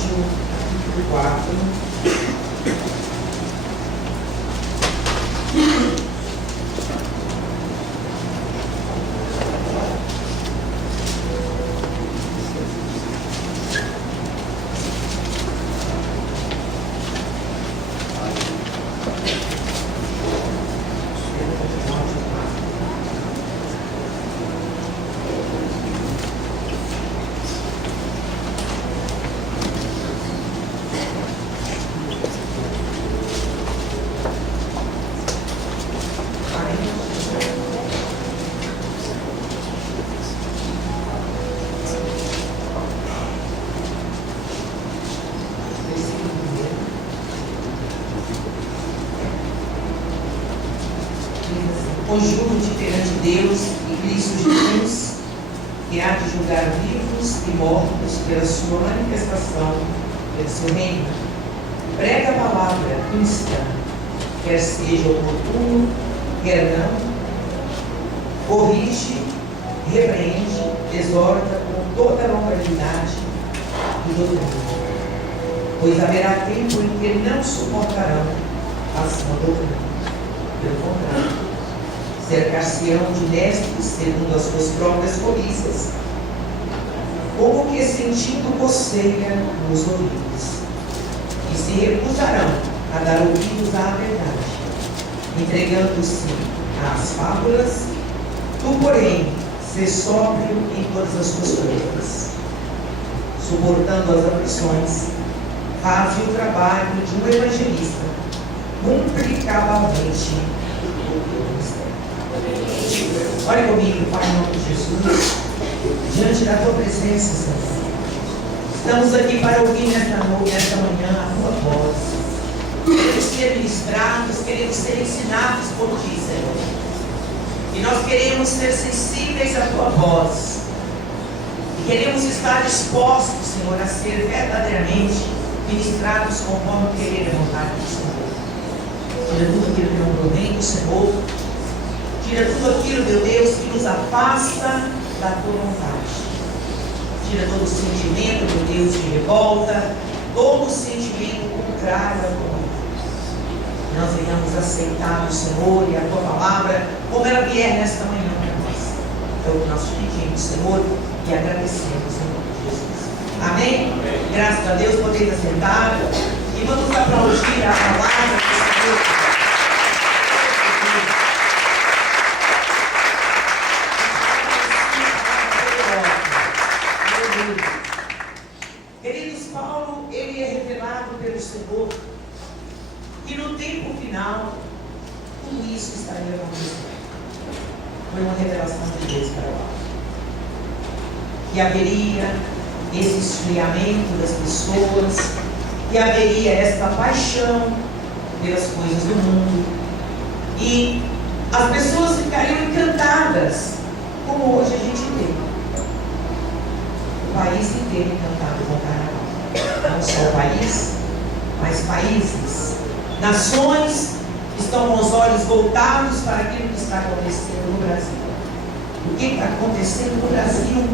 Timóteo 4. Conjuro-te perante Deus e Cristo Jesus, que há de julgar vivos e mortos pela sua manifestação, pelo seu reino. Prega a palavra cristã, quer seja oportuno, quer não, corrige, repreende, exorta com toda a moralidade e doutrina. Pois haverá tempo em que não suportarão a sua doutrina. Pelo contrário, cercar-se-ão de mestres segundo as suas próprias cobiças, como que sentindo coceira nos ouvidos, e se recusarão a dar ouvidos à verdade, entregando-se às fábulas. Tu, porém, sê sóbrio em todas as tuas coisas, suportando as aflições, faze o trabalho de um evangelista, cumpre cabalmente o teu ministério. Olha comigo, Pai, em nome de Jesus, diante da tua presença, Senhor. Estamos aqui para ouvir nesta noite, nesta manhã, a tua voz. Queremos ser ministrados, queremos ser ensinados por ti, Senhor. E nós queremos ser sensíveis à tua voz. E queremos estar dispostos, Senhor, a ser verdadeiramente ministrados conforme o querer e a vontade do Senhor. Tira tudo aquilo que não provém do Senhor. Tira tudo aquilo, meu Deus, que nos afasta da tua vontade. Tira todo o sentimento, meu Deus, de revolta, todo o sentimento contrário à tua vontade. Nós venhamos aceitar o Senhor e a tua palavra como ela vier nesta manhã para nós. É o que nós pedimos, Senhor, e agradecemos em nome de Jesus. Amém? Amém. Graças a Deus, podemos assentar e vamos aplaudir a palavra do Senhor. Queridos, Paulo, ele é revelado pelo Senhor que no tempo final tudo isso estaria acontecendo. Foi uma revelação de Deus para Paulo. Que haveria esse esfriamento das pessoas, que haveria esta paixão pelas coisas do mundo, e as pessoas ficariam encantadas, como hoje a gente vê. O país inteiro encantado com o carnaval. Não só o país, mas países, nações estão com os olhos voltados para aquilo que está acontecendo no Brasil. O que está acontecendo no Brasil?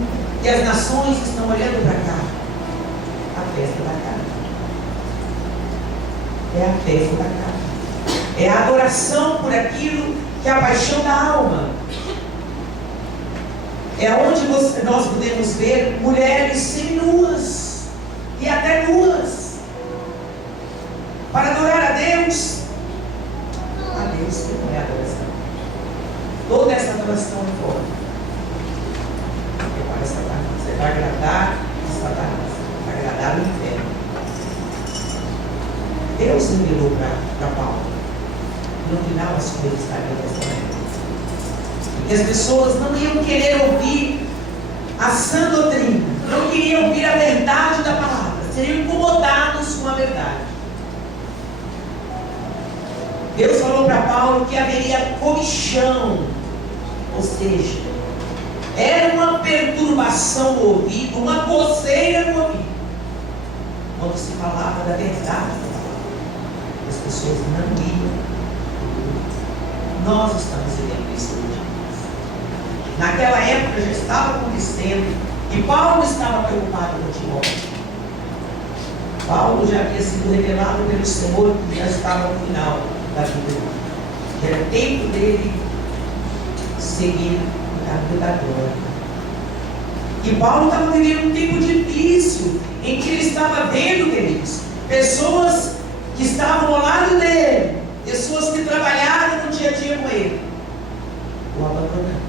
E as nações estão olhando para cá. A festa da carne. É a festa da carne. É a adoração por aquilo que é a paixão da alma. É onde nós podemos ver mulheres seminuas e até nuas para adorar a Deus. A Deus que não é adoração. Toda essa adoração é fora. Para Satanás. Você vai agradar Satanás, vai agradar o inferno. Deus revelou para Paulo. No final as coisas estariam dessa maneira. E as pessoas não iam querer ouvir a sã doutrina, não queriam ouvir a verdade da palavra, seriam incomodados com a verdade. Deus falou para Paulo que haveria comichão, ou seja, era uma perturbação no ouvido, uma coceira no ouvido, quando se falava da verdade da palavra. As pessoas não iam. Nós estamos vivendo isso hoje. Naquela época já estava acontecendo, e Paulo estava preocupado com Timóteo. Paulo já havia sido revelado pelo Senhor que já estava no final da vida dele. Que era tempo dele seguir o caminho da glória. E Paulo estava vivendo um tempo difícil, em que ele estava vendo, queridos, pessoas que estavam ao lado dele, pessoas que trabalharam no dia a dia com ele, o abandonando,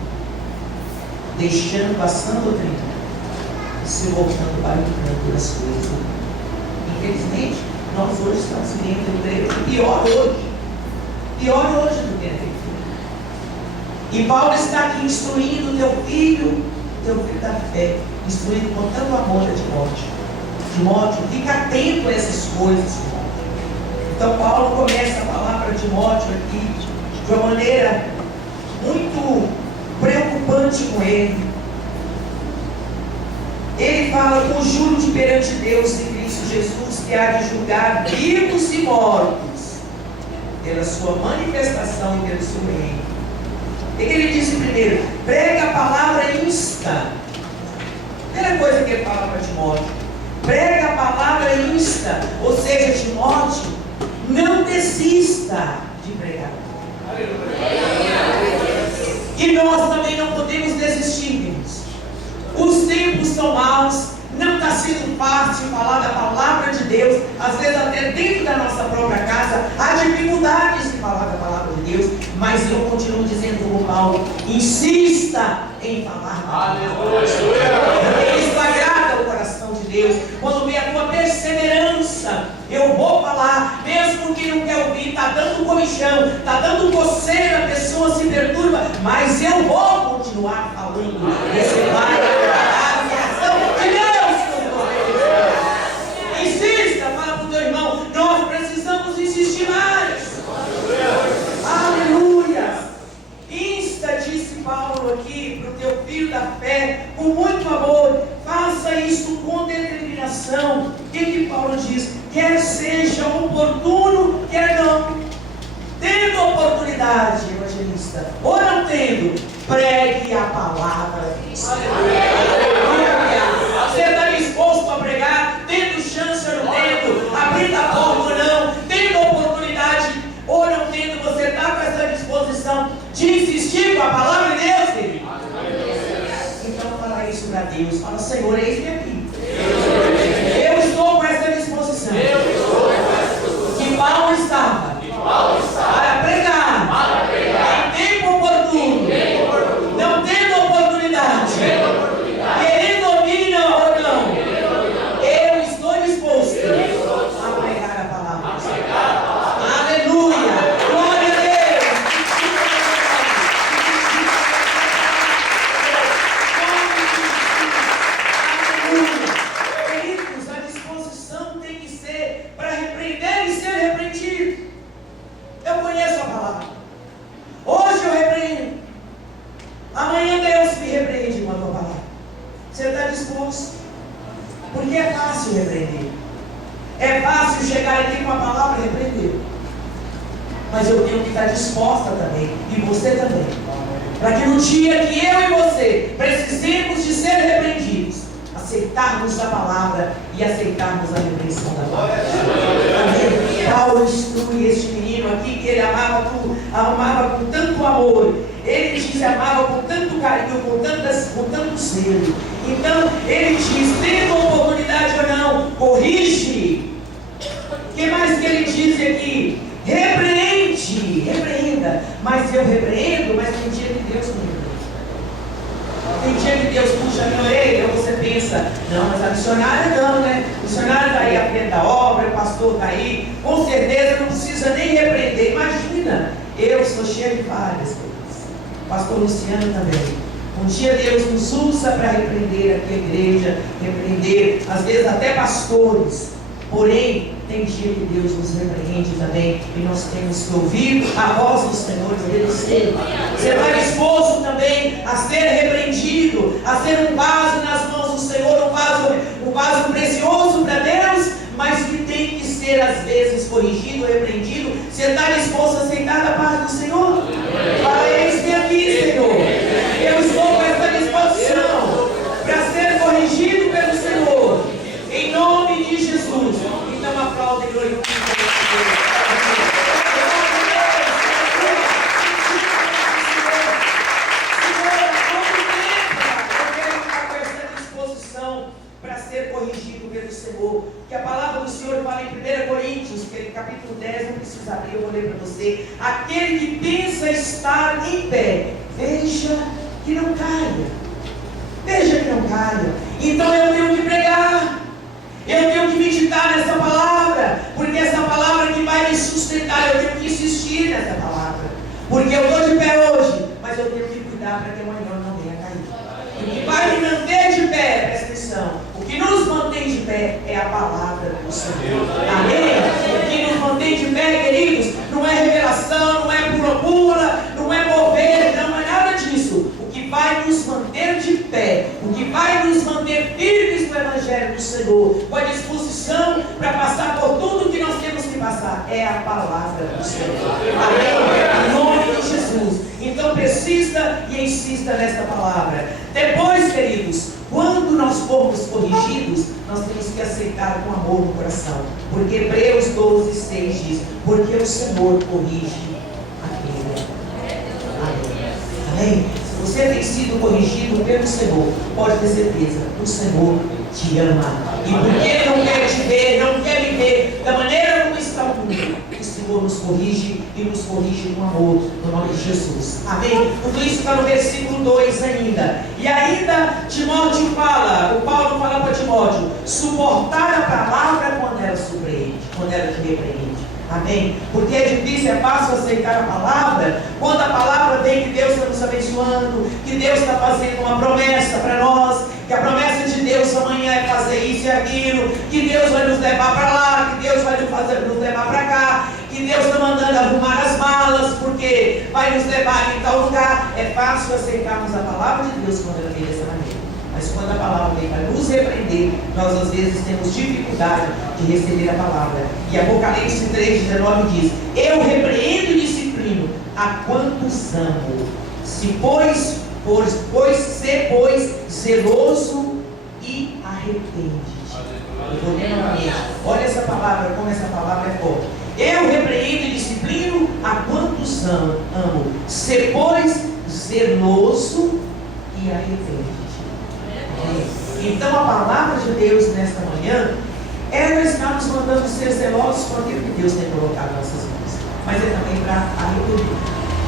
deixando a sã doutrina e se voltando para o campo das coisas. Infelizmente, nós hoje estamos vivendo em igreja pior hoje do que naquele tempo. E Paulo está aqui instruindo o teu filho da fé, instruindo com tanto amor a Timóteo. Timóteo, fica atento a essas coisas, Timóteo. Então Paulo começa a falar para Timóteo aqui de uma maneira muito preocupante com ele. Ele fala: conjuro-te perante Deus em Cristo Jesus, que há de julgar vivos e mortos pela sua manifestação e pelo seu reino. O que ele disse primeiro? Prega a palavra e insta. Primeira coisa que ele fala para Timóteo: prega a palavra e insta. Ou seja, Timóteo, não desista de pregar. E nós também não podemos desistir, irmãos. Os tempos são maus, não está sendo fácil falar da palavra de Deus. Às vezes até dentro da nossa própria casa há dificuldades de falar da palavra de Deus. Mas eu continuo dizendo como Paulo: insista em falar. Aleluia. Isso agrada o coração de Deus. Quando vê a tua perseverança, eu vou falar, mesmo que não quer ouvir, está dando comichão, está dando coceira, a pessoa se perturba, mas eu vou continuar falando. Você vai agradar o coração de Deus. Insista, fala para o teu irmão: nós precisamos insistir mais. Aleluia. Insta, disse Paulo aqui, para o teu filho da fé, com muito amor. Faça isso com determinação. O que Paulo diz? Quer seja oportuno, quer não. Tendo oportunidade, evangelista, ou não tendo, pregue a palavra. Você está disposto a pregar, tendo chance ou não tendo, abrindo a porta ou não, tendo oportunidade ou não tendo, você está com essa disposição de insistir com a palavra de Deus, querido? Então fala isso para Deus. Fala: Senhor, eis-me aqui. Eu estou com essa disposição. Que Paulo estava para pregar em tempo oportuno, não tendo oportunidade, querendo ouvir ou não. Eu estou disposto a pregar a palavra. Aleluia. Glória a Deus. Queridos, a disposição tem que ser para repreender e ser repreendido. Eu conheço a palavra. Hoje eu repreendo. Amanhã Deus me repreende com a tua palavra. Você está disposto? Porque é fácil repreender. É fácil chegar aqui com a palavra e repreender. Mas eu tenho que estar disposta também. E você também. Para que no dia que eu e você precisemos de ser repreendidos, aceitarmos a palavra e aceitarmos a repreensão da palavra. Paulo instrui este menino aqui que ele amava com tanto amor. Ele diz: amava com tanto carinho, com tanto zelo. Então ele diz: tendo oportunidade ou não, corrige. O que mais que ele diz aqui? Repreenda. Mas eu repreendo, mas tem dia que Deus me repreende. Tem dia que Deus puxa a minha orelha, ou você pensa: não, mas a missionária não, né? A missionária está aí à frente da obra, o pastor está aí, com certeza não precisa nem repreender. Imagina, eu sou cheio de falhas, o pastor Luciano também. Um dia Deus nos usa para repreender aqui a igreja, repreender, às vezes até pastores. Porém, tem dia que Deus nos repreende também, e nós temos que ouvir a voz do Senhor e obedecer. Você está disposto também a ser repreendido, a ser um vaso nas mãos do Senhor, um vaso precioso para Deus, mas que tem que ser às vezes corrigido, repreendido. Você está disposto a aceitar a paz do Senhor? Fala: eis-me aqui, Senhor. Eu estou com essa disposição para ser corrigido pelo Senhor, em nome de Jesus. ser corrigido pelo Senhor. Que a palavra do Senhor fala em 1 Coríntios, que é capítulo 10, não precisa abrir, eu vou ler para você. Aquele que pensa estar em pé, veja que não caia. Veja que não caia. Então eu tenho que pregar. Eu tenho que meditar nessa palavra, porque essa palavra que vai me sustentar, eu tenho que insistir nessa palavra, porque eu estou de pé hoje, mas eu tenho que cuidar para que amanhã eu não venha cair. O que vai me manter de pé, presta atenção, o que nos mantém de pé é a palavra do Senhor. Amém? O que nos mantém de pé, queridos, não é revelação, não é pula-pula, não é mover, não é nada disso. O que vai nos manter de pé, o que vai nos manter firmes no Evangelho do Senhor, com a disposição para passar por tudo que nós temos que passar, é a palavra do Senhor. Amém? Em nome de Jesus. Então persista e insista nesta palavra. Depois, queridos, quando nós formos corrigidos, nós temos que aceitar com amor no coração, porque Hebreus 12, 6 diz: porque o Senhor corrige aquele. Amém? Amém? Se você tem sido corrigido pelo Senhor, pode ter certeza, o Senhor te ama. E porque Ele não quer te ver, não quer me ver da maneira como está o mundo, o Senhor nos corrige e nos corrige com amor, no nome de Jesus. Amém? Tudo isso está no versículo 2 ainda. E ainda Timóteo fala, o Paulo fala para Timóteo, suportar a palavra quando ela surpreende, quando ela te repreende. Amém? Porque é difícil, é fácil aceitar a palavra quando a palavra vem que Deus está nos abençoando, que Deus está fazendo uma promessa para nós, que a promessa de Deus amanhã é fazer isso e aquilo, que Deus vai nos levar para lá, que Deus vai nos levar para cá, que Deus está mandando arrumar as malas, porque vai nos levar em tal lugar. É fácil aceitarmos a palavra de Deus quando ela vem dessa maneira. Mas quando a palavra vem para nos repreender, nós às vezes temos dificuldade de receber a palavra. E Apocalipse 3,19 diz: eu repreendo e disciplino a quantos amo. Se pois zeloso e arrepende-te. Eu vou ler novamente. Olha essa palavra, como essa palavra é forte. Eu repreendo e disciplino a quantos amo. Se pois zeloso e arrepende-te. Então a palavra de Deus nesta manhã, ela está nos mandando ser zelosos com aquilo que Deus tem colocado em nossas mãos, mas é também para arrepender,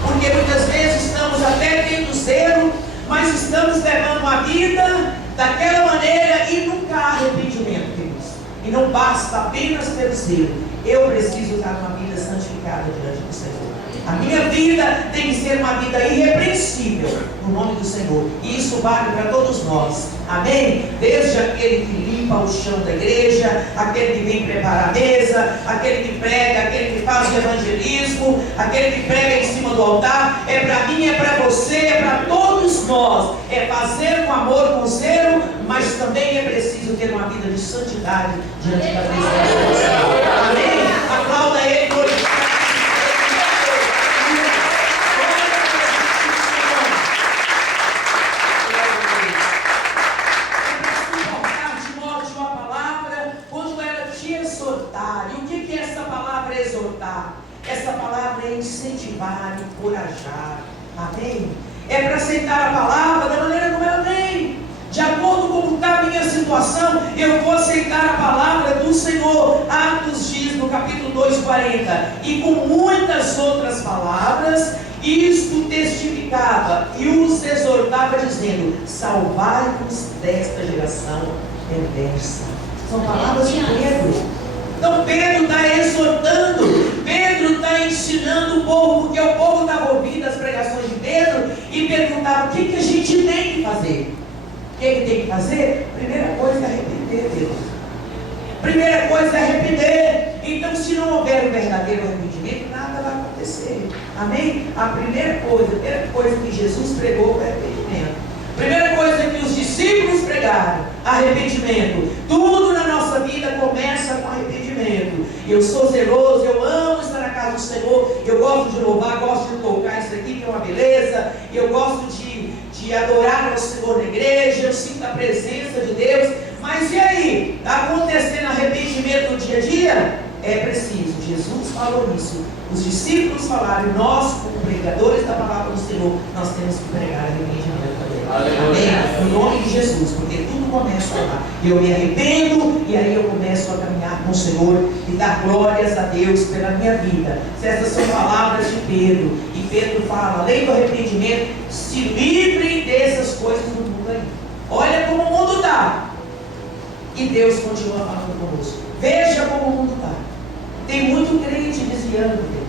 porque muitas vezes estamos até tendo zelo, mas estamos levando a vida daquela maneira e nunca há arrependimento, queridos. E não basta apenas ter zelo, eu preciso estar numa vida santificada diante do Senhor. A minha vida tem que ser uma vida irrepreensível no nome do Senhor. E isso vale para todos nós. Amém? Desde aquele que limpa o chão da igreja, aquele que vem preparar a mesa, aquele que prega, aquele que faz o evangelismo, aquele que prega em cima do altar. É para mim, é para você, é para todos nós. É fazer com amor, com zelo, mas também é preciso ter uma vida de santidade diante da presença do Senhor. Amém? Aplauda Ele por isso. Essa palavra é incentivar, encorajar. Amém? É para aceitar a palavra da maneira como ela vem. De acordo com como está a minha situação, eu vou aceitar a palavra do Senhor. Atos diz no capítulo 2:40. E com muitas outras palavras, isto testificava e os exortava, dizendo: salvai-vos desta geração perversa. São palavras de Pedro. Então Pedro está exortando, Pedro está ensinando o povo, porque o povo estava ouvindo as pregações de Pedro e perguntava: o que a gente tem que fazer? O que tem que fazer? Primeira coisa é arrepender, Deus. Primeira coisa é arrepender. Então, se não houver o verdadeiro arrependimento, nada vai acontecer. Amém? A primeira coisa que Jesus pregou foi arrependimento. Primeira coisa que os discípulos pregaram: arrependimento. Tudo na nossa vida começa com arrependimento. Eu sou zeloso, eu amo estar na casa do Senhor, eu gosto de louvar, gosto de tocar isso aqui que é uma beleza, eu gosto de adorar ao Senhor na igreja, eu sinto a presença de Deus. Mas e aí? Está acontecendo arrependimento no dia a dia? É preciso. Jesus falou isso, os discípulos falaram, nós como pregadores da palavra do Senhor, nós temos que pregar arrependimento também. Amém? No nome de Jesus, porque tudo começa lá. Eu me arrependo e aí eu começo a caminhar com o Senhor e dar glórias a Deus pela minha vida. Essas são palavras de Pedro. E Pedro fala, além do arrependimento, se livrem dessas coisas do mundo aí. Olha como o mundo está. E Deus continua falando conosco. Veja como o mundo está. Tem muito crente desviando de Deus.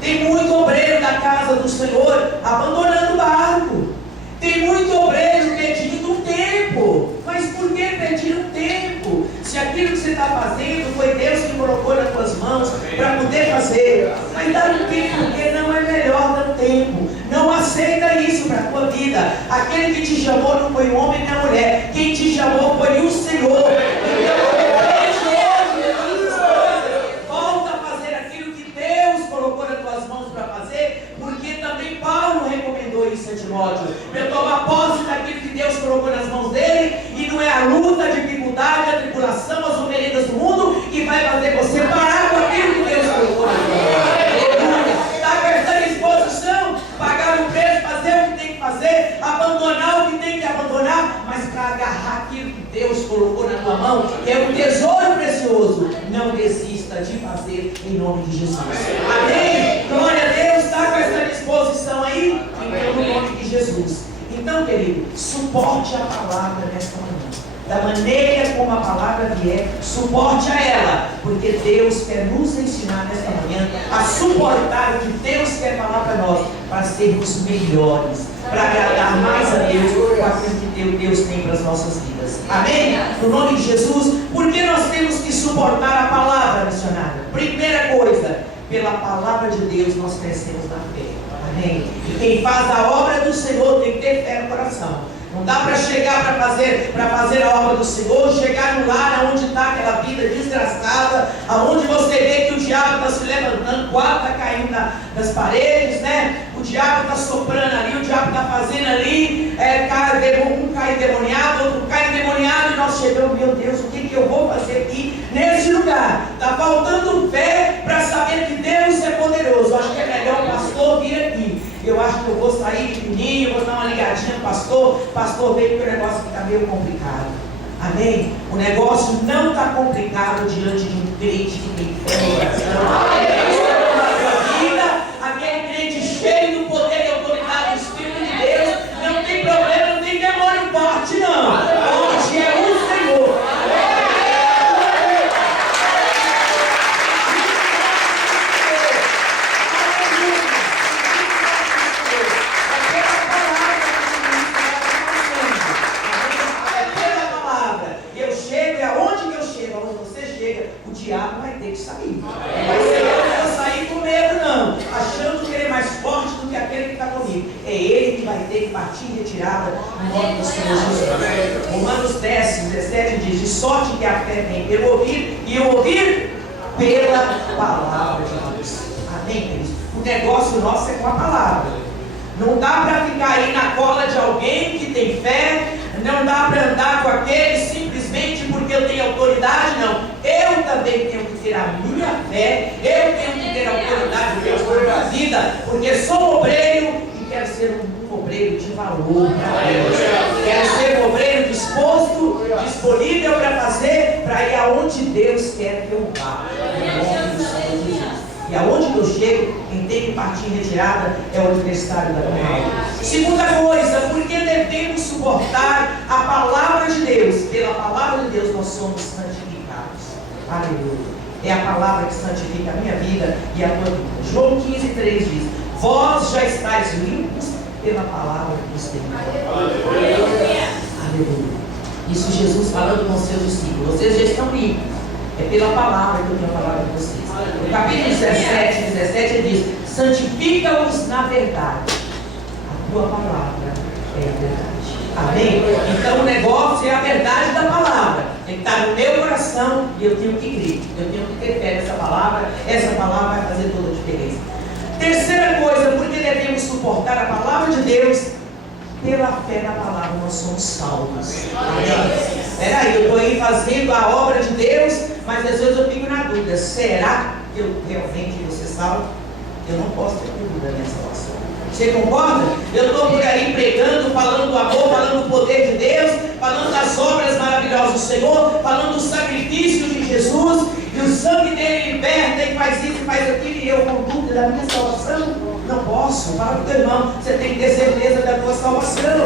Tem muito obreiro da casa do Senhor abandonando o barco. Tem muito obreiro pedindo um tempo. Mas por que pedir um tempo? Se aquilo que você está fazendo foi Deus que colocou nas tuas mãos para poder fazer. Mas dá um tempo, porque não é melhor dar um tempo. Não aceita isso para a tua vida. Aquele que te chamou não foi o homem nem a mulher. Quem te chamou foi o Senhor. Volta a fazer aquilo que Deus colocou nas tuas mãos para fazer, porque também Paulo recomendou isso a Timóteo. Eu tomar posse daquilo que Deus colocou nas mãos dele, e não é a luta, a dificuldade, a tribulação, as oferendas do mundo que vai fazer você parar com aquilo que Deus colocou nas mãos. Está com essa disposição, pagar o preço, fazer o que tem que fazer, abandonar o que tem que abandonar, mas para agarrar aquilo que Deus colocou na tua mão, que é um tesouro precioso, não desista de fazer em nome de Jesus. Amém? Glória a Deus, está com essa disposição aí? Então, no nome de Jesus. Então, querido, suporte a palavra nesta manhã. Da maneira como a palavra vier, suporte a ela, porque Deus quer nos ensinar nesta manhã a suportar o que Deus quer falar para nós, para sermos melhores, para agradar mais a Deus com aquilo que Deus tem para as nossas vidas. Amém? No nome de Jesus. Por que nós temos que suportar a palavra, missionária? Primeira coisa, pela palavra de Deus nós crescemos na fé. Amém? E quem faz a obra do Senhor tem que ter fé no coração. Não dá para chegar para fazer a obra do Senhor, chegar no lar onde está aquela vida desgraçada, aonde você vê que o diabo está se levantando, o quadro está caindo das paredes, né? O diabo está soprando ali, o diabo está fazendo ali, um cai endemoniado, outro cai endemoniado, e nós chegamos, meu Deus, o que eu vou fazer aqui nesse lugar? Está faltando fé para saber que Deus é poderoso. Acho que é melhor o pastor vir aqui. Eu acho que eu vou sair de fininho, vou dar uma ligadinha no pastor. O pastor veio porque o negócio aqui está meio complicado. Amém? O negócio não está complicado diante de um crente que tem fé no coração. Aquele crente cheio do poder e autoridade do Espírito de Deus, não tem problema, não tem demônio forte, não. Forte é o Senhor. O diabo vai ter que sair. Mas eu não vou sair com medo, não, achando que ele é mais forte do que aquele que está comigo. É ele que vai ter que partir em retirada no nome do Senhor Jesus. Romanos 10, 17 diz: de sorte que a fé vem pelo ouvir, e o ouvir pela palavra de Deus. Amém, queridos? O negócio nosso é com a palavra. Não dá para ficar aí na cola de alguém que tem fé. Não dá para andar com aquele simplesmente porque eu tenho autoridade, não. Eu também tenho que ter a minha fé, eu tenho que ter a autoridade de Deus sobre a minha vida, porque sou obreiro e quero ser um obreiro de valor para Deus. Quero ser um obreiro disposto, disponível para fazer, para ir aonde Deus quer que eu vá. Em nome do Senhor Jesus. E aonde eu chego, quem tem que partir em retirada é o adversário da palavra. Segunda coisa, porque devemos suportar a palavra de Deus. Pela palavra de Deus nós somos santificados. Aleluia. É a palavra que santifica a minha vida e a tua vida. João 15:3 diz: vós já estáis limpos pela palavra que vos tem. Aleluia. Aleluia. Isso Jesus falando com os seus discípulos. Vocês já estão limpos. É pela palavra que eu tenho falado com vocês. No capítulo 17 ele diz: santifica-os na verdade. A tua palavra é a verdade. Amém? Então o negócio é a verdade da palavra. Tem que estar no meu coração e eu tenho que crer. Eu tenho que ter fé nessa palavra. Essa palavra vai fazer toda a diferença. Terceira coisa, porque devemos suportar a palavra de Deus. Pela fé na palavra nós somos salvos. Amém? Peraí, eu estou aí fazendo a obra de Deus, mas às vezes eu fico na dúvida: será que eu realmente vou ser salvo? Eu não posso ter dúvida da minha salvação. Você concorda? Eu estou por aí pregando, falando do amor, falando do poder de Deus, falando das obras maravilhosas do Senhor, falando do sacrifício de Jesus, e o sangue dele liberta e faz isso e faz aquilo, e eu com dúvida da minha salvação? Não posso. Fala para o teu irmão, você tem que ter certeza da tua salvação.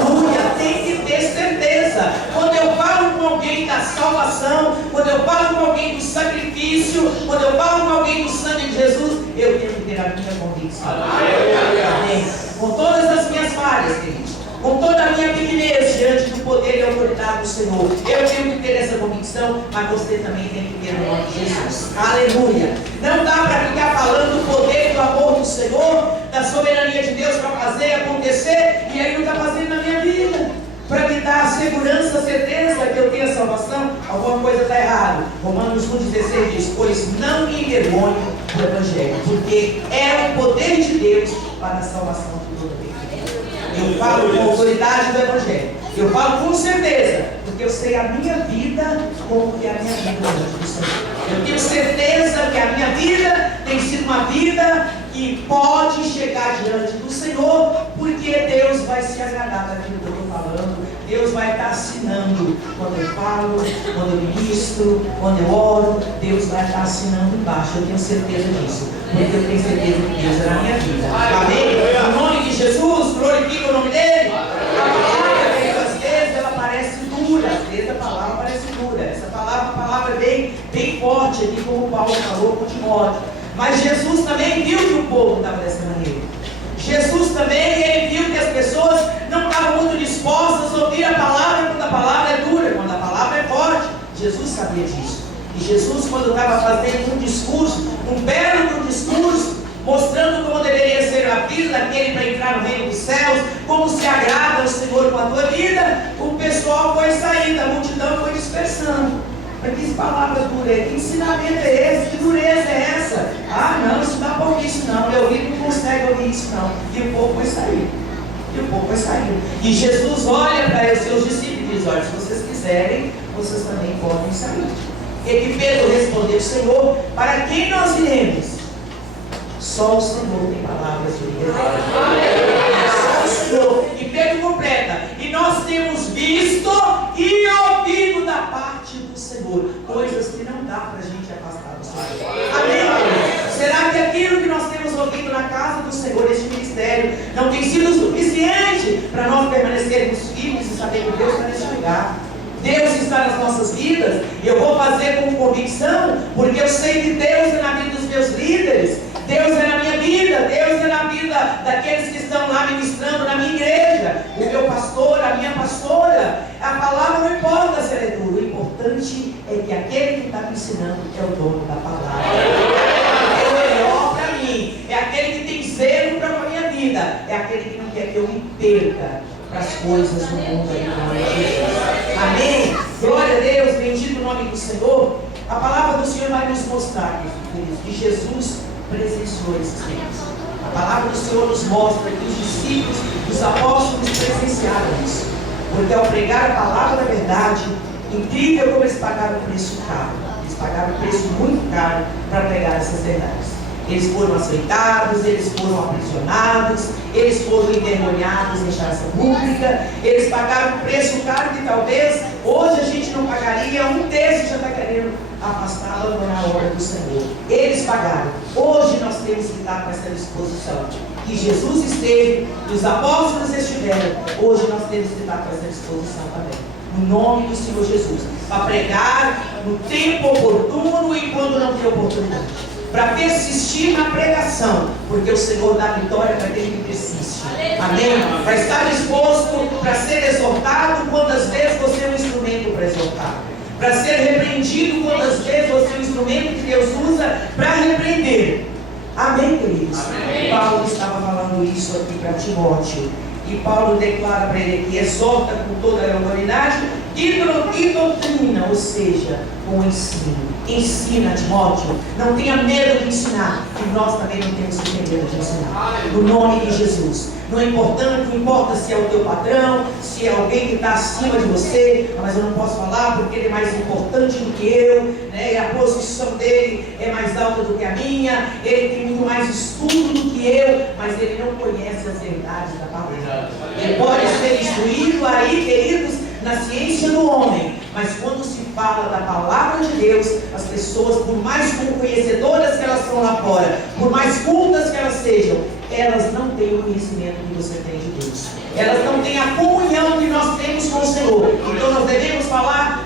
Aleluia, tem que ter certeza. Quando eu falo com alguém da salvação, quando eu falo com alguém do sacrifício, quando eu falo com alguém do sangue de Jesus, eu tenho que ter a minha convicção. Amém. Com todas as minhas falhas, queridos, com toda a minha pequenez diante do poder e autoridade do Senhor, eu tenho que ter essa convicção, mas você também tem que ter o nome de Jesus. Aleluia. Não dá para ficar falando do poder e do amor do Senhor, da soberania de Deus para fazer acontecer, e aí não está fazendo na minha vida. Para me dar a segurança, a certeza que eu tenho a salvação, alguma coisa está errada. Romanos 1,16 diz: pois não me envergonho do Evangelho, porque é o poder de Deus para a salvação de toda a vida. Eu falo com autoridade do Evangelho, eu falo com certeza, porque eu sei a minha vida como que é a minha vida diante do Senhor. Eu tenho certeza que a minha vida tem sido uma vida que pode chegar diante do Senhor, porque Deus vai se agradar daquilo que eu estou falando. Deus vai estar assinando quando eu falo, quando eu ministro, quando eu oro. Deus vai estar assinando embaixo. Eu tenho certeza disso, porque eu tenho certeza que Deus é na minha vida. Amém? No nome de Jesus, glorifica o nome dele. A palavra, às vezes, ela parece dura. Às vezes a palavra parece dura. Essa palavra é bem forte aqui, como Paulo falou com Timóteo. Mas Jesus também viu que o povo estava dessa maneira. Jesus também, ele viu que as pessoas não estavam muito dispostas a ouvir a palavra quando a palavra é dura, quando a palavra é forte. Jesus sabia disso. E Jesus, quando estava fazendo um discurso, um belo discurso, mostrando como deveria ser a vida daquele para entrar no reino dos céus, como se agrada ao Senhor com a tua vida, o pessoal foi saindo, a multidão foi dispersando. Mas que palavra dura, que ensinamento é esse? Que dureza é essa? Ah, não, isso não dá para ouvir isso não, meu ouvido não consegue ouvir isso não. E o povo vai sair. E Jesus olha para os seus discípulos e diz: olha, se vocês quiserem, vocês também podem sair. E que Pedro respondeu: Senhor, para quem nós iremos? Só o Senhor tem palavras de vida. Só o Senhor. E Pedro completa: e nós temos visto e ouvido da parte do Senhor coisas que não dá para a gente afastar do Senhor. Amém? Será que aquilo que nós temos ouvido na casa do Senhor, este ministério, não tem sido suficiente para nós permanecermos firmes e saber que Deus está nesse lugar? Deus está nas nossas vidas. E eu vou fazer com convicção, porque eu sei que Deus é na vida dos meus líderes, Deus é na minha vida, Deus é na vida daqueles que estão lá ministrando na minha igreja, o meu pastor, a minha pastora. A palavra não importa se ela é dura, o importante é que aquele que está me ensinando é o dono da palavra. É o melhor para mim, é aquele que tem zelo para a minha vida, é aquele que não quer que eu me perca para as coisas do mundo aí, no nome de Jesus. Amém? Glória a Deus, bendito o nome do Senhor. A palavra do Senhor vai nos mostrar, queridos, que Jesus presenciou esses tempos. A palavra do Senhor nos mostra que os discípulos, os apóstolos presenciaram isso. Porque ao pregar a palavra da verdade, incrível como eles pagaram um preço caro. Eles pagaram um preço muito caro para pregar essas verdades. Eles foram açoitados, eles foram aprisionados, eles foram envergonhados em praça pública, eles pagaram um preço caro que talvez hoje a gente não pagaria. Um desses já está querendo afastar, abandonar a obra do Senhor. Eles pagaram. Hoje nós temos que estar com essa disposição. Que Jesus esteve, que os apóstolos estiveram. Hoje nós temos que estar com essa disposição também. No nome do Senhor Jesus. Para pregar no tempo oportuno e quando não tem oportunidade. Para persistir na pregação, porque o Senhor dá vitória para aquele que persiste. Amém? Para estar disposto, para ser exortado quantas vezes você é um instrumento para exortar. Para ser repreendido quantas vezes você é um instrumento que Deus usa para repreender. Amém, queridos? Amém. Paulo estava falando isso aqui para Timóteo. E Paulo declara para ele que exorta com toda a autoridade E doutrina, ou seja, com ensino. Ensina, Timóteo. Não tenha medo de ensinar. E nós também não temos que ter medo de ensinar. No nome de Jesus. Não importa se é o teu patrão, se é alguém que está acima de você, mas eu não posso falar porque ele é mais importante do que eu, né? E a posição dele é mais alta do que a minha, ele tem muito mais estudo do que eu, mas ele não conhece as verdades da palavra. Ele pode ser instruído aí, queridos, na ciência do homem, mas quando se fala da palavra de Deus, as pessoas, por mais conhecedoras que elas são lá fora, por mais cultas que elas sejam, elas não têm o conhecimento que você tem de Deus. Elas não têm a comunhão que nós temos com o Senhor. Então nós devemos falar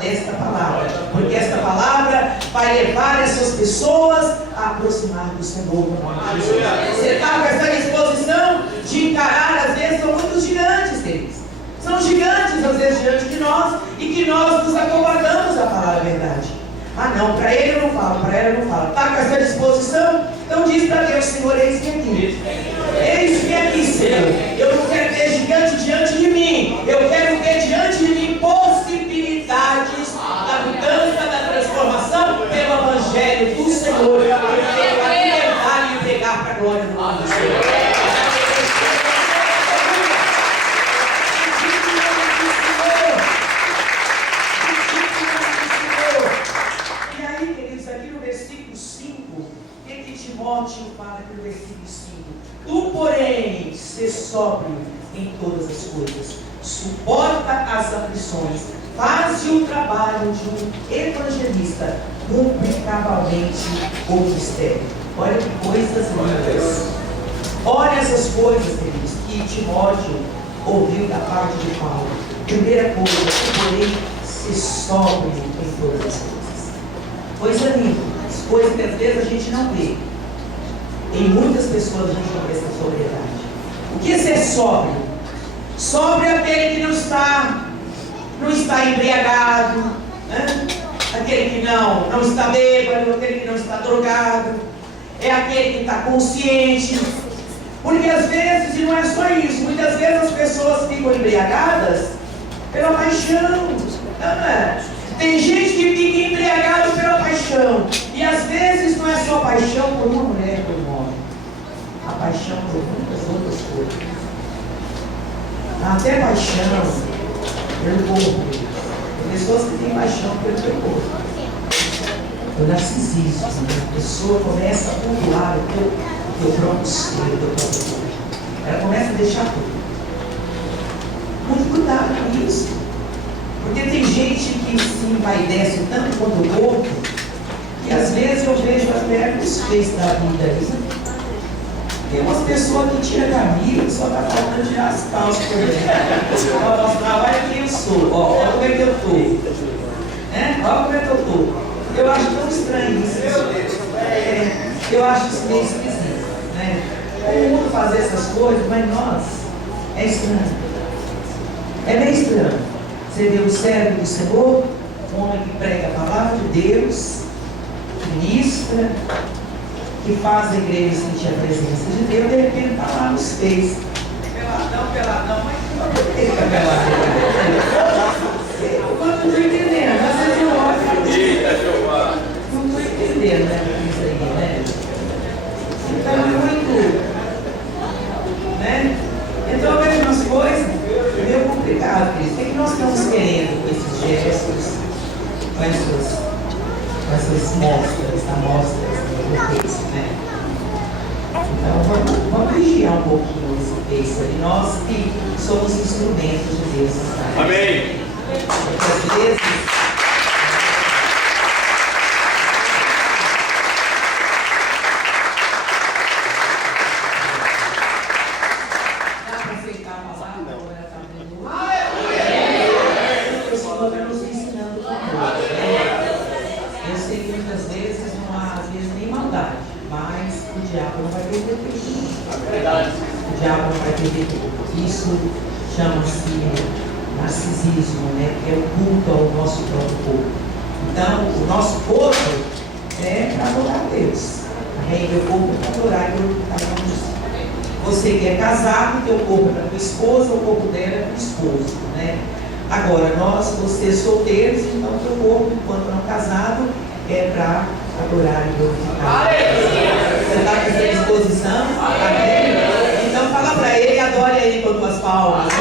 desta palavra, porque esta palavra vai levar essas pessoas a aproximar do Senhor. Você está com essa disposição de encarar, às vezes são muitos gigantes deles. São gigantes, às vezes, diante de nós, e que nós nos acovardamos a falar a verdade. Ah não, para ele eu não falo, para ela eu não falo. Está com essa disposição? Então diz para Deus: Senhor, eis-me aqui. Eis-me aqui, Senhor. Eu não quero ter gigante diante de mim. Eu quero ter diante de mim possibilidades da mudança, da transformação pelo Evangelho do Senhor. Eu quero a liberdade de pegar para a glória do nome do Senhor. Timóteo fala aqui no versículo 5: Tu, porém, se sóbrio em todas as coisas, suporta as aflições, faz o trabalho de um evangelista, cumpre cabalmente o mistério. Olha que coisas lindas. Olha essas coisas, queridos, que Timóteo ouviu da parte de Paulo. Primeira coisa: tu, porém, se sóbrio em todas as coisas. Coisa linda, coisas que às vezes a gente não vê. Em muitas pessoas a gente não vê essa sobriedade. O que é ser sóbrio? Sóbrio é aquele que não está embriagado, né? Aquele que não está bêbado, aquele que não está drogado, é aquele que está consciente. Porque às vezes, e não é só isso, muitas vezes as pessoas ficam embriagadas pela paixão. Não é? Tem gente que fica embriagado pela paixão. E às vezes não é só paixão por uma mulher, por um homem. A paixão por muitas outras coisas. Até paixão pelo corpo. Tem pessoas que têm paixão pelo seu corpo. O narcisismo. A pessoa começa a acumular o teu próprio ser, o teu próprio corpo. Ela começa a deixar tudo. Muito cuidado com isso. Porque tem gente que se empaidece tanto quanto o corpo, que às vezes eu vejo até os feitos da vida ali. Tem umas pessoas que tiram a camisa, só está faltando tirar as calças por dentro. Para mostrar, olha quem eu sou, olha como é que eu estou. Olha como é que eu estou. Eu acho tão estranho isso. Eu acho isso meio esquisito. Né? O mundo fazer essas coisas, mas nós, é estranho. É meio estranho. Você vê o servo do Senhor, um homem que prega a palavra de Deus, que ministra, que faz a igreja sentir a presença de Deus, de repente está lá nos feios. Peladão, mas não fica peladão. Eu não estou entendendo, às vezes eu olho. Não estou entendendo, né? Isso aí, né? Então é muito. Né? Então eu vejo umas coisas meio complicado, Cristo. O que nós estamos querendo com esses gestos, com essas mostras, amostras, né? Então vamos vigiar um pouquinho esse texto ali. Nós que somos instrumentos de Deus. Sabe? Amém. Porque às vezes isso chama-se narcisismo, né? Que é o culto ao nosso próprio corpo. Então, o nosso corpo é para adorar a Deus. Meu corpo é para adorar e glorificar a Deus. Você que é casado, teu corpo é para tua esposa, o corpo dela é para o esposo, né? Agora, vocês solteiros, então teu corpo, enquanto não casado, é para adorar e glorificar. Você está com essa disposição? Amém? Então fala para ele, adore aí com tuas palmas.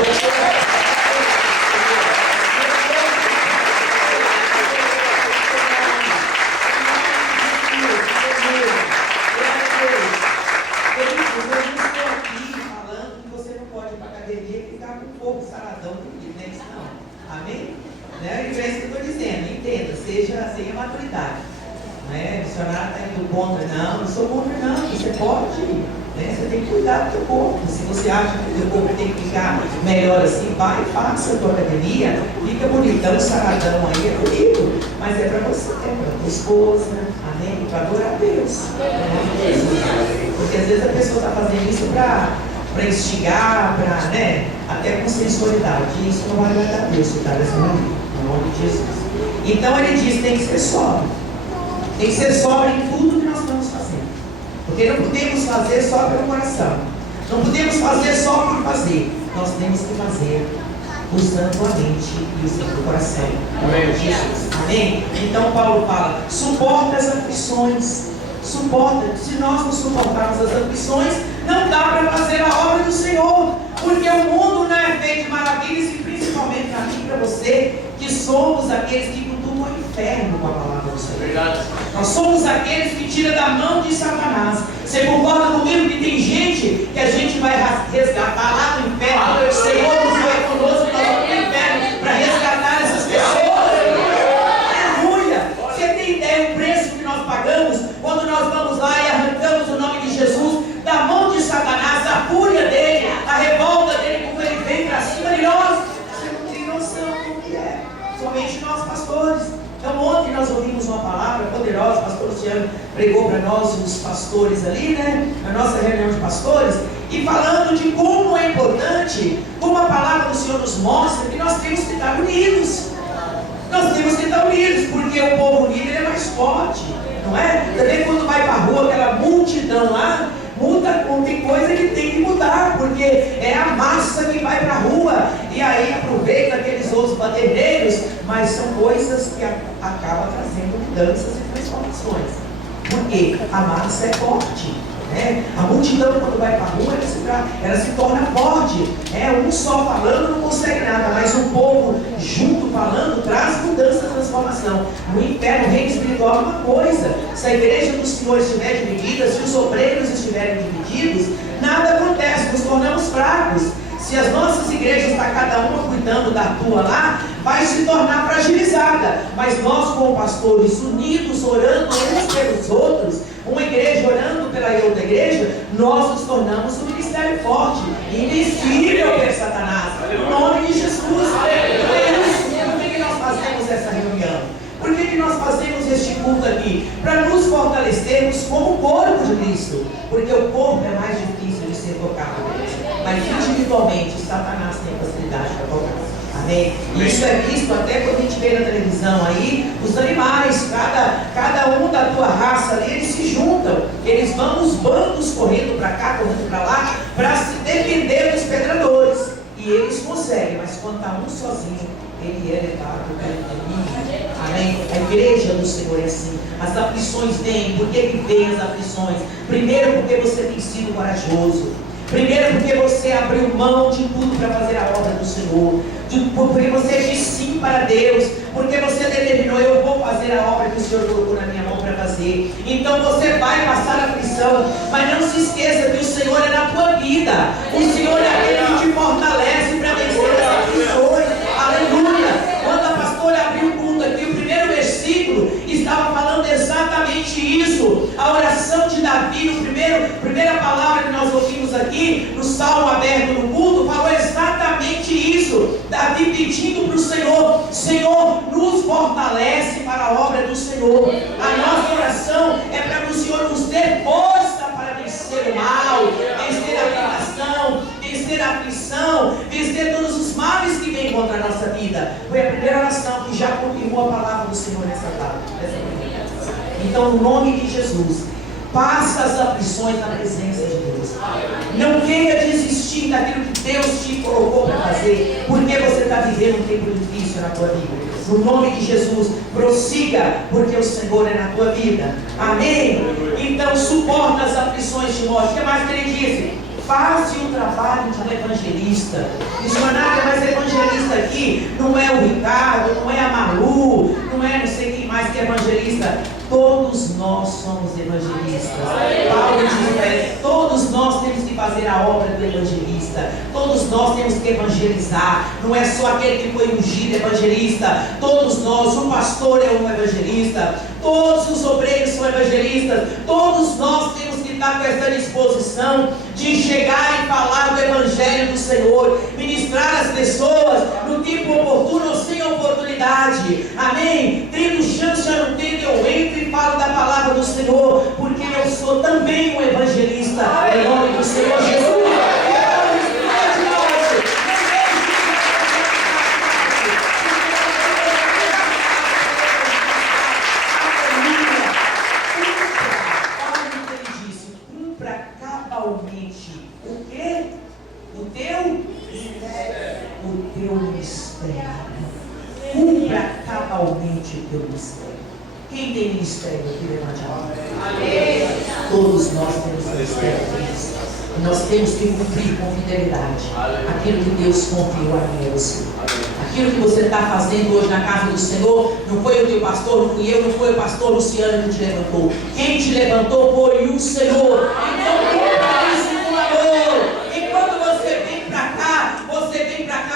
Sem a maturidade, não é? O missionário está indo contra, não sou contra, não. Você pode, né? Você tem que cuidar do teu corpo. Se você acha que o teu corpo tem que ficar melhor assim, vai, faça a tua academia, fica bonitão, saradão aí, é bonito, mas é para você, é para tua esposa, amém? Para adorar a Deus, porque às vezes a pessoa está fazendo isso para instigar, né? Até com sensualidade. Isso não vai agradar a Deus, tá? No nome de Jesus. Então ele diz, tem que ser sóbrio. Tem que ser sóbrio em tudo que nós estamos fazendo. Porque não podemos fazer só pelo coração. Não podemos fazer só por fazer. Nós temos que fazer usando a mente e usando o coração. Amém. Jesus. Amém? Então Paulo fala, suporta as aflições. Suporta. Se nós não suportarmos as aflições, não dá para fazer a obra do Senhor. Porque o mundo não é feito de maravilhas, e principalmente para mim e para você, que somos aqueles que cutucam o inferno com a palavra do Senhor. Verdade. Nós somos aqueles que tiram da mão de Satanás. Você concorda comigo que tem gente que a gente vai resgatar lá do inferno? O Senhor nos vai conosco, nós vamos para o inferno para resgatar essas pessoas. Aleluia! Você tem ideia do preço que nós pagamos quando nós vamos lá e arrancamos o nome de Jesus da mão de Satanás, a fúria dele, a revolta dele, como ele vem para cima de nós? Você não tem noção do que é. Somente nós, pastores. Então ontem nós ouvimos uma palavra poderosa, o pastor Luciano pregou para nós, os pastores ali, né, na nossa reunião de pastores, e falando de como é importante, como a palavra do Senhor nos mostra, que nós temos que estar unidos. Nós temos que estar unidos, porque o povo unido ele é mais forte, não é? Também quando vai para a rua, aquela multidão lá, tem coisa que tem que mudar, porque é a massa que vai para a rua, e aí aproveita aqueles outros baderneiros, mas são coisas que acabam trazendo mudanças e transformações, porque a massa é forte, né? A multidão quando vai para a rua, ela se torna forte, um só falando não consegue nada, mas um povo junto falando traz mudança e transformação. No inferno, o reino espiritual é uma coisa. Se a igreja do Senhor estiver dividida, se os obreiros estiverem divididos, nada acontece, nos tornamos fracos. Se as nossas igrejas está cada uma cuidando da tua lá, vai se tornar fragilizada. Mas nós, como pastores unidos, orando uns pelos outros, uma igreja orando pela outra igreja, nós nos tornamos um ministério forte, invencível para Satanás, no nome de Jesus. Por que nós fazemos essa reunião? Por que nós fazemos este culto aqui? Para nos fortalecermos como corpo de Cristo, porque o corpo é mais difícil de ser tocado, mas individualmente Satanás tem facilidade para tocar. Amém? E isso é visto até quando a gente vê na televisão aí, os animais, cada um da tua raça ali, eles se juntam, eles vão os bandos correndo para cá, correndo para lá, para se defender dos predadores. E eles conseguem, mas quando está um sozinho, ele é levado pelo inimigo. Amém? A igreja do Senhor é assim. As aflições vêm. Por que vêm as aflições? Primeiro, porque você tem sido corajoso. Primeiro, porque você abriu mão de tudo para fazer a obra do Senhor. Porque você disse sim para Deus. Porque você determinou, eu vou fazer a obra que o Senhor colocou na minha mão para fazer. Então você vai passar aflição. Mas não se esqueça que o Senhor é na tua vida. O Senhor é aquele que te fortalece para vencer as aflições. Aleluia! Quando a pastora abriu o culto aqui, o primeiro versículo estava falando exatamente isso. A oração de Davi, primeira palavra que nós ouvimos aqui, no salmo aberto no culto, falou exatamente isso. Davi pedindo para o Senhor: Senhor, nos fortalece para a obra do Senhor. A nossa oração é para que o Senhor nos dê força para vencer o mal, vencer a tentação, vencer a aflição, vencer todos os males que vêm contra a nossa vida. Foi a primeira oração que já confirmou a palavra do Senhor nessa tarde. Então, no nome de Jesus, Passa as aflições na presença de Deus. Não queira desistir daquilo que Deus te colocou para fazer, porque você está vivendo um tempo difícil na tua vida. No nome de Jesus, prossiga, porque o Senhor é na tua vida. Amém? Então suporta as aflições, Timóteo. O que mais que ele disse? Faça o trabalho de um evangelista. Missionário, mas evangelista aqui não é o Ricardo, não é a Malu, não é não sei quem mais que é evangelista. Todos nós somos evangelistas. Paulo diz, todos nós temos que fazer a obra do evangelista. Todos nós temos que evangelizar. Não é só aquele que foi ungido evangelista. Todos nós, o pastor é um evangelista. Todos os obreiros são evangelistas. Todos nós temos que estar com essa disposição de chegar e falar do evangelho do Senhor, ministrar as pessoas no tempo oportuno ou sem oportunidade. Amém? Tendo chance ou não tendo, eu entro e falo da palavra do Senhor, porque eu sou também um evangelista. Em nome do Senhor Jesus. O que? O teu ministério. Cumpra cabalmente o teu ministério. Quem tem ministério aqui, levante a mão. Todos nós temos ministério. Nós temos que cumprir com fidelidade aquilo que Deus confiou a mim e a você. Aquilo que você está fazendo hoje na casa do Senhor, não foi o teu pastor, não fui eu, não foi o pastor Luciano que te levantou. Quem te levantou foi o Senhor. Então, cumpra isso com amor. E quando você vem para cá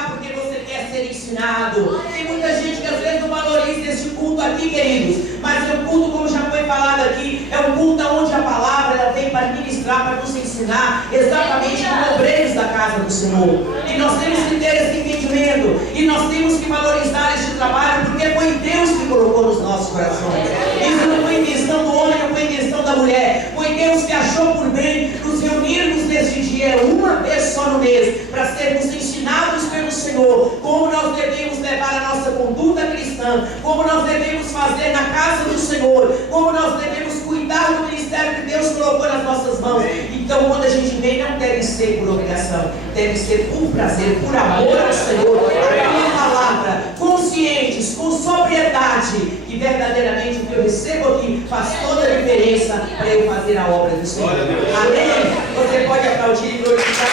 porque você quer ser ensinado. Tem muita gente que às vezes não valoriza esse culto aqui, queridos. Mas o culto, como já foi falado aqui, é um culto onde a palavra ela vem para ministrar, para nos ensinar exatamente como obreiros da casa do Senhor. E nós temos que ter esse entendimento. E nós temos que valorizar este trabalho, porque foi Deus que colocou nos nossos corações. Isso não foi invenção do homem, não foi invenção da mulher. Foi Deus que achou por bem nos reunirmos neste dia, uma vez só no mês, para sermos ensinados pelo Senhor, como nós devemos levar a nossa conduta cristã, como nós devemos fazer na casa do Senhor, como nós devemos cuidar do ministério que Deus colocou nas nossas mãos. Então, quando a gente vem, não deve ser por obrigação, deve ser por prazer, por amor ao Senhor, a minha palavra, conscientes, com sobriedade, que verdadeiramente o que eu recebo aqui faz toda a diferença para eu fazer a obra do Senhor. Amém? Você pode aplaudir e glorificar.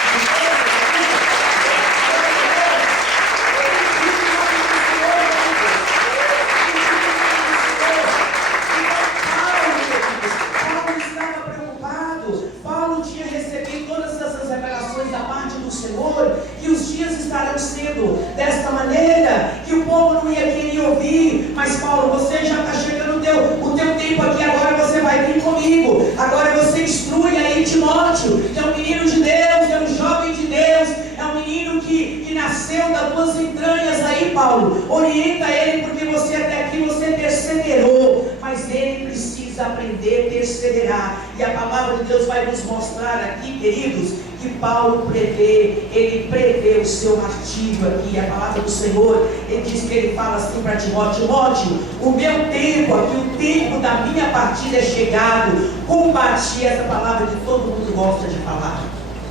Desta maneira que o povo não ia querer ouvir. Mas Paulo, você já está chegando o teu tempo aqui. Agora você vai vir comigo. Agora você instrui aí Timóteo, que é um menino de Deus, é um jovem de Deus, é um menino que nasceu das tuas entranhas aí, Paulo. Orienta ele, porque você até aqui você perseverou, mas ele precisa aprender a perseverar. E a palavra de Deus vai nos mostrar aqui, queridos, que Paulo ele prevê o seu martírio aqui. A palavra do Senhor, ele diz que ele fala assim para Timóteo: Timóteo, o meu tempo aqui, o tempo da minha partida é chegado. Combati, essa palavra que todo mundo gosta de falar.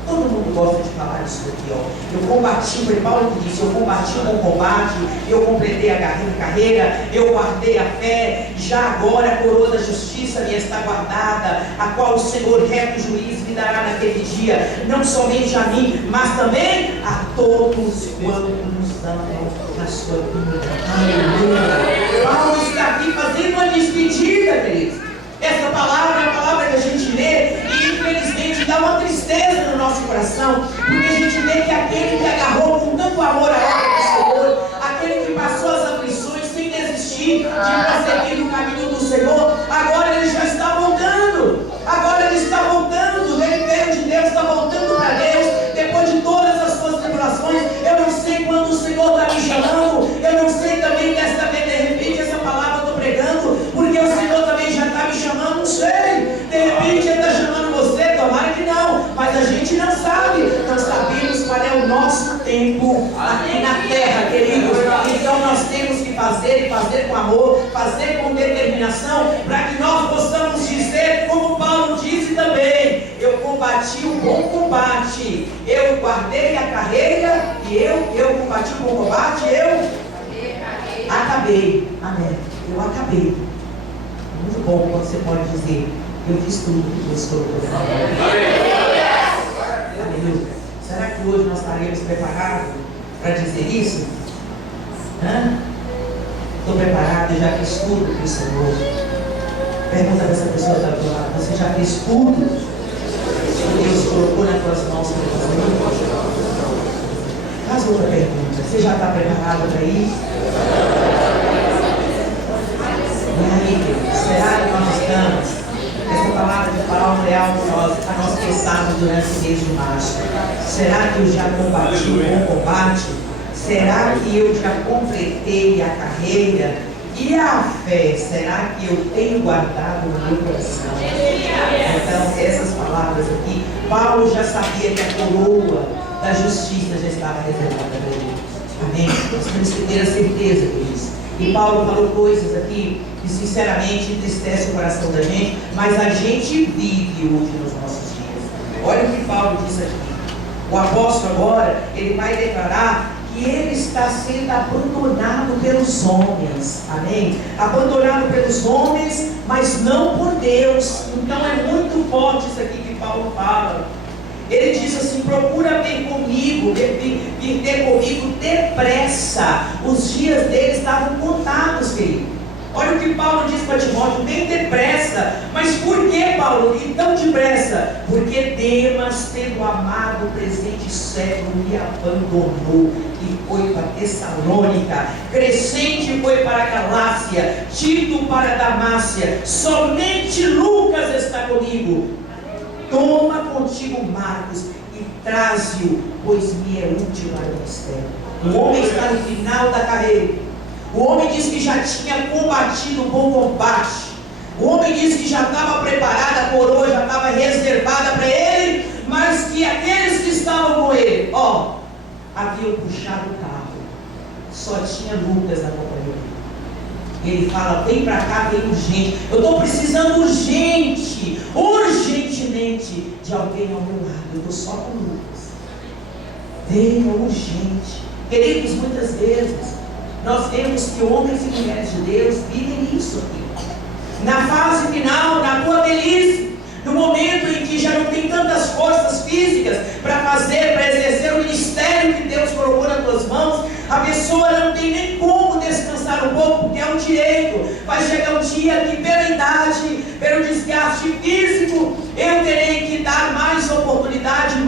Todo mundo gosta de falar isso aqui, ó. Eu combati, foi Paulo que disse, eu combati o bom combate, eu completei a carreira, eu guardei a fé, já agora a coroa da justiça me está guardada, a qual o Senhor reto juiz me dará naquele dia, não somente a mim, mas também a todos quantos amam a sua vida. Aleluia! Paulo está aqui fazendo uma despedida, queridos. Essa palavra é a palavra que a gente lê e infelizmente dá uma tristeza no nosso coração, porque a gente vê que aquele que agarrou com tanto amor a obra do Senhor, aquele que passou as aflições sem desistir de prosseguir no caminho do Senhor, agora ele já está voltando. Agora ele está voltando, o reino de Deus está voltando para Deus, depois de todas as suas tribulações. Eu não sei quando o Senhor está me chamando, eu não sei também desta vez, de repente, essa palavra eu estou pregando, porque o Senhor também já está me chamando, não sei. De repente ele está chamando você, tomara que não, mas a gente não sabe. Nós sabemos qual é o nosso tempo aqui na terra, queridos. Então nós temos que fazer, e fazer com amor, fazer com determinação, para que nós possamos dizer, como Paulo diz, combate, eu guardei a carreira, e eu combati o bom combate, eu acabei. Amém. Eu acabei. Muito bom quando você pode dizer, eu fiz tudo que Deus colocou na minha vida. Aleluia. Será que hoje nós estaremos preparados para dizer isso? Estou preparado, eu já fiz tudo que o Senhor. Pergunta para essa pessoa que está do lado, você já fez tudo que Deus colocou nas tuas mãos para fazer? Faz outra pergunta, você já está preparado para isso? E aí, será que nós estamos? Essa palavra de Paulo é algo a nós pensarmos durante o mês de março. Será que eu já combati o bom combate? Será que eu já completei a carreira? E a fé, será que eu tenho guardado no meu coração? Então, essas palavras aqui, Paulo já sabia que a coroa da justiça já estava reservada para ele. Amém? Nós temos que ter a certeza disso. E Paulo falou coisas aqui que sinceramente entristece o coração da gente, mas a gente vive hoje nos nossos dias. Olha o que Paulo diz aqui. O apóstolo agora, ele vai declarar que ele está sendo abandonado pelos homens. Amém? Abandonado pelos homens, mas não por Deus. Então é muito forte isso aqui que Paulo fala. Ele diz assim: procura vir comigo, vir ter comigo depressa. Os dias dele estavam contados, querido. Olha o que Paulo diz para Timóteo: vem depressa. Mas por que, Paulo, ir tão depressa? Porque Demas, tendo amado o presente século, me abandonou e foi para Tessalônica. Crescente foi para a Galácia, Tito para a Damácia. Somente Lucas está comigo. Toma contigo Marcos e traze-o, pois me é útil para o ministério. O homem está no final da carreira. O homem diz que já tinha combatido o bom combate. O homem diz que já estava preparada, a coroa já estava reservada para ele, mas que aqueles que estavam com ele, haviam puxado o carro. Só tinha Lucas na companhia dele. Ele fala: vem para cá, vem urgente. Eu estou precisando urgentemente de alguém ao meu lado. Eu estou só com Lucas. Venha urgente. Queridos, muitas vezes nós vemos que homens e mulheres de Deus vivem isso aqui. Na fase final, na tua velhice, no momento em que já não tem tantas forças físicas para exercer o ministério que Deus colocou nas tuas mãos, a pessoa não tem nem como descansar um pouco, porque é um direito. Vai chegar um dia que, pela idade, pelo desgaste físico, eu terei que dar mais oportunidade,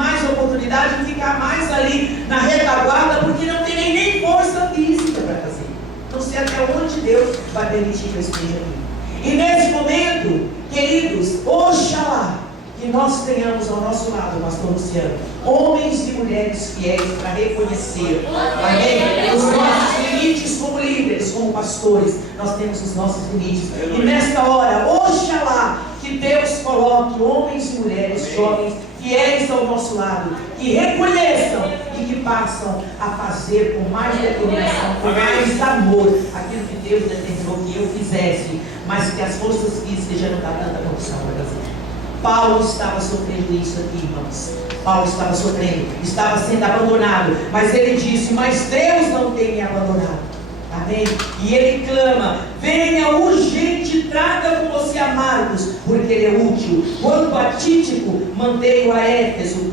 e ficar mais ali na retaguarda, porque não tem nem força física para fazer. Não sei até onde Deus vai permitir que eu esteja aqui. E nesse momento, queridos, oxalá que nós tenhamos ao nosso lado, pastor Luciano, homens e mulheres fiéis para reconhecer, amém, os nossos limites como líderes, como pastores. Nós temos os nossos limites. E nesta hora, oxalá que Deus coloque homens e mulheres, jovens, fiéis ao nosso lado, que reconheçam e que passam a fazer com mais determinação, com mais amor, aquilo que Deus determinou que eu fizesse, mas que as forças físicas já não dão tanta condição para fazer. Paulo estava sofrendo isso aqui, irmãos. Paulo estava sofrendo, estava sendo abandonado, mas ele disse: mas Deus não tem me abandonado. Amém? E ele clama: venha urgente, traga com você a Marcos, porque ele é útil. Quanto a Títico, mandei-o a Éfeso.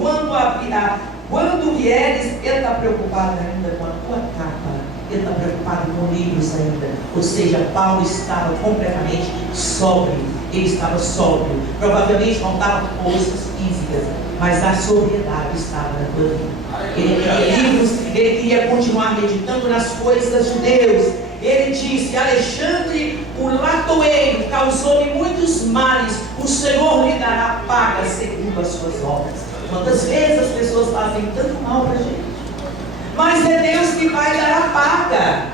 Quando vieres, ele está preocupado ainda com a tua capa. Ele está preocupado com livros ainda. Ou seja, Paulo estava completamente sóbrio. Ele estava sóbrio. Provavelmente faltavam forças físicas, mas a sobriedade estava na tua vida. Ele queria livros, ele queria continuar meditando nas coisas de Deus. Ele disse: Alexandre, o latoeiro, causou-me muitos males. O Senhor lhe dará paga segundo as suas obras. Quantas vezes as pessoas fazem tanto mal para a gente? Mas é Deus que vai dar a paga.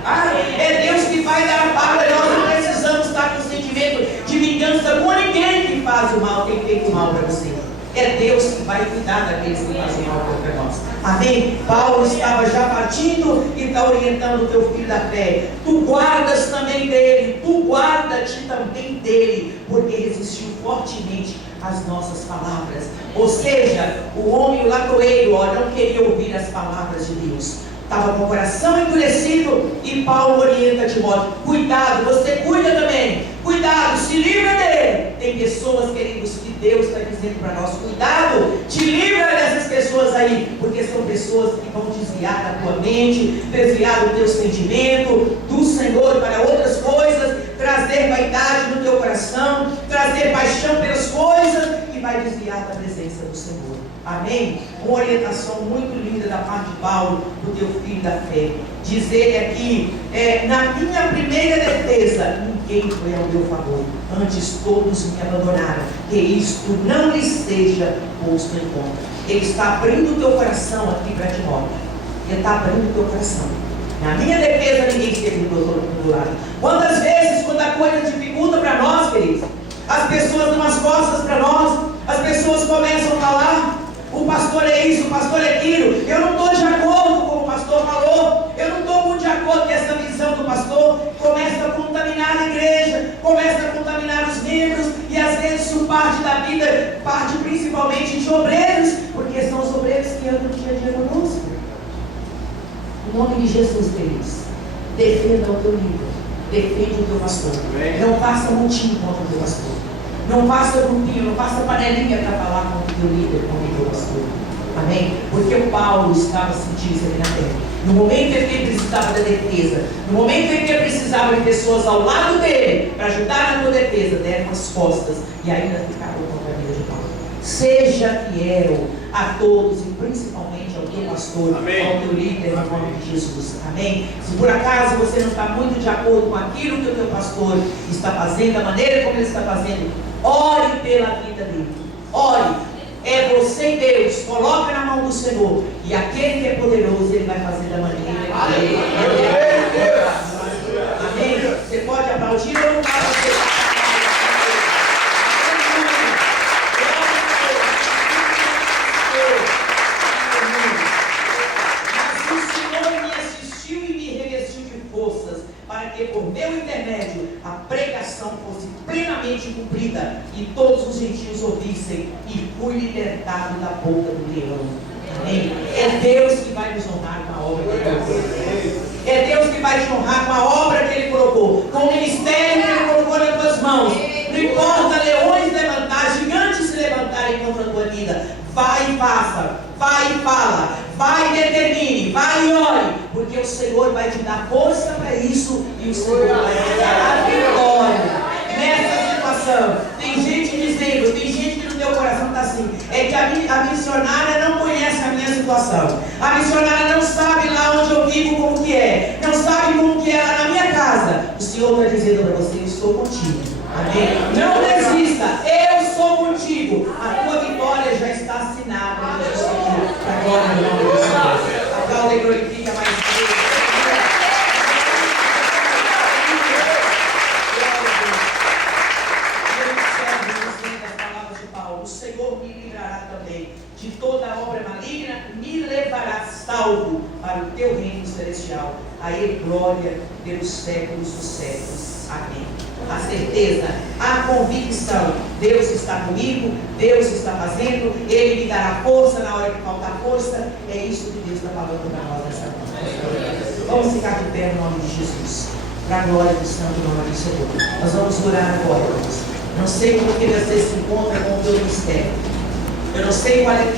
É Deus que vai dar a paga. Nós não precisamos estar com sentimento de vingança com ninguém que faz o mal, tem feito mal para você. É Deus que vai cuidar daqueles que fazem mal contra nós. Amém? Paulo estava já partindo e está orientando o teu filho da fé. Tu guardas também dele, tu guarda-te também dele, porque resistiu fortemente as nossas palavras. Ou seja, o homem, o latoeiro, não queria ouvir as palavras de Deus. Estava com o coração endurecido, e Paulo orienta Timóteo: cuidado, você cuida também, cuidado, se livra dele. Tem pessoas, queridos, que Deus está dizendo para nós: cuidado, te livra dessas pessoas aí, porque são pessoas que vão desviar da tua mente, desviar do teu sentimento do Senhor para outras coisas, trazer vaidade no teu coração, trazer paixão pelas coisas, e vai desviar da presença do Senhor. Amém? Uma orientação muito linda da parte de Paulo, do teu filho da fé. Diz ele aqui: na minha primeira defesa, ninguém foi ao meu favor, antes todos me abandonaram, que isto não lhe seja posto em conta. Ele está abrindo o teu coração aqui para Timóteo. Ele está abrindo o teu coração. Na minha defesa, ninguém esteve do meu lado. Quantas vezes, quando a coisa dificulta para nós, queridos, as pessoas dão as costas para nós, as pessoas começam a falar: o pastor é isso, o pastor é aquilo, eu não estou de acordo com o pastor falou, eu não estou muito de acordo com essa visão do pastor. Começa a contaminar a igreja, começa a contaminar os membros, e às vezes isso parte da vida, parte principalmente de obreiros, porque são os obreiros que andam no dia a dia conosco. Em nome de Jesus, queridos, defenda o teu líder, defende o teu pastor, não faça motim contra o teu pastor. Não faça grupinho, não faça panelinha para falar com o teu líder, com o teu pastor. Amém? Porque o Paulo estava sentindo isso ali na terra. No momento em que ele precisava da defesa, no momento em que ele precisava de pessoas ao lado dele para ajudar na tua defesa, deram as costas e ainda ficaram contra a vida de Paulo. Seja fiel a todos e principalmente ao teu pastor, amém, ao teu líder, em nome de Jesus. Amém? Se por acaso você não está muito de acordo com aquilo que o teu pastor está fazendo, da maneira como ele está fazendo, ore pela vida dele. Ore. É você e Deus. Coloca na mão do Senhor. E aquele que é poderoso, ele vai fazer da maneira que ele quer. Amém? Você pode aplaudir ou não pode? Para que por meu intermédio a pregação fosse plenamente cumprida e todos os gentios ouvissem, e fui libertado da boca do leão. Amém? É Deus que vai nos honrar com a obra que Ele colocou. É Deus que vai te honrar com a obra que Ele colocou, com o ministério que Ele colocou nas tuas mãos. Não importa leões levantar, gigantes se levantarem contra a tua vida. Vai e faça, vai e fala, vai e determine, vai e ore, porque o Senhor vai te dar força para isso, e o Senhor vai te dar a vitória nessa situação. Tem gente dizendo, tem gente que no teu coração está assim: é que a missionária não conhece a minha situação, a missionária não sabe lá onde eu vivo como que é, não sabe como que é lá na minha casa. O Senhor está dizendo para você: eu estou contigo. Amém? Não desista, eu sou contigo. A tua vitória já está assinada em Jesus Cristo. Agora, no nome do Senhor. Aplauda e glorifica mais Deus. O Senhor me livrará também de toda obra maligna, me levará salvo para o teu reino celestial. A Ele glória pelos séculos dos séculos. Amém. A certeza, a convicção: Deus está comigo, Deus está fazendo, Ele me dará força na hora que faltar força. É isso que Deus está falando para nós nessa noite. Vamos ficar de pé no nome de Jesus, para a glória do santo nome do Senhor. Nós vamos orar agora, irmãos. Não sei como que você se encontra com o teu mistério. Eu não sei qual é